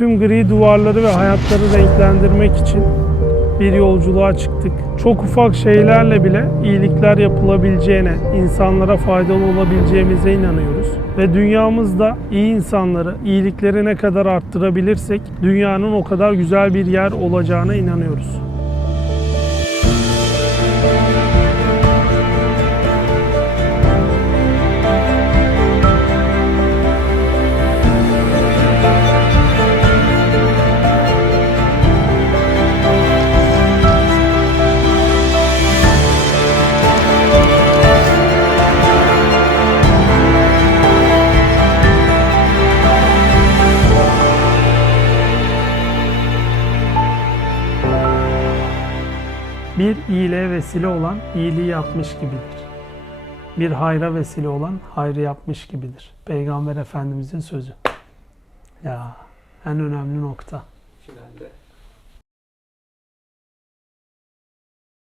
tüm gri duvarları ve hayatları renklendirmek için bir yolculuğa çıktık. Çok ufak şeylerle bile iyilikler yapılabileceğine, insanlara faydalı olabileceğimize inanıyoruz. Ve dünyamızda iyi insanları, iyilikleri ne kadar arttırabilirsek dünyanın o kadar güzel bir yer olacağına inanıyoruz. Bir iyiliğe vesile olan iyiliği yapmış gibidir. Bir hayra vesile olan hayrı yapmış gibidir. Peygamber Efendimizin sözü. Ya en önemli nokta. Finalde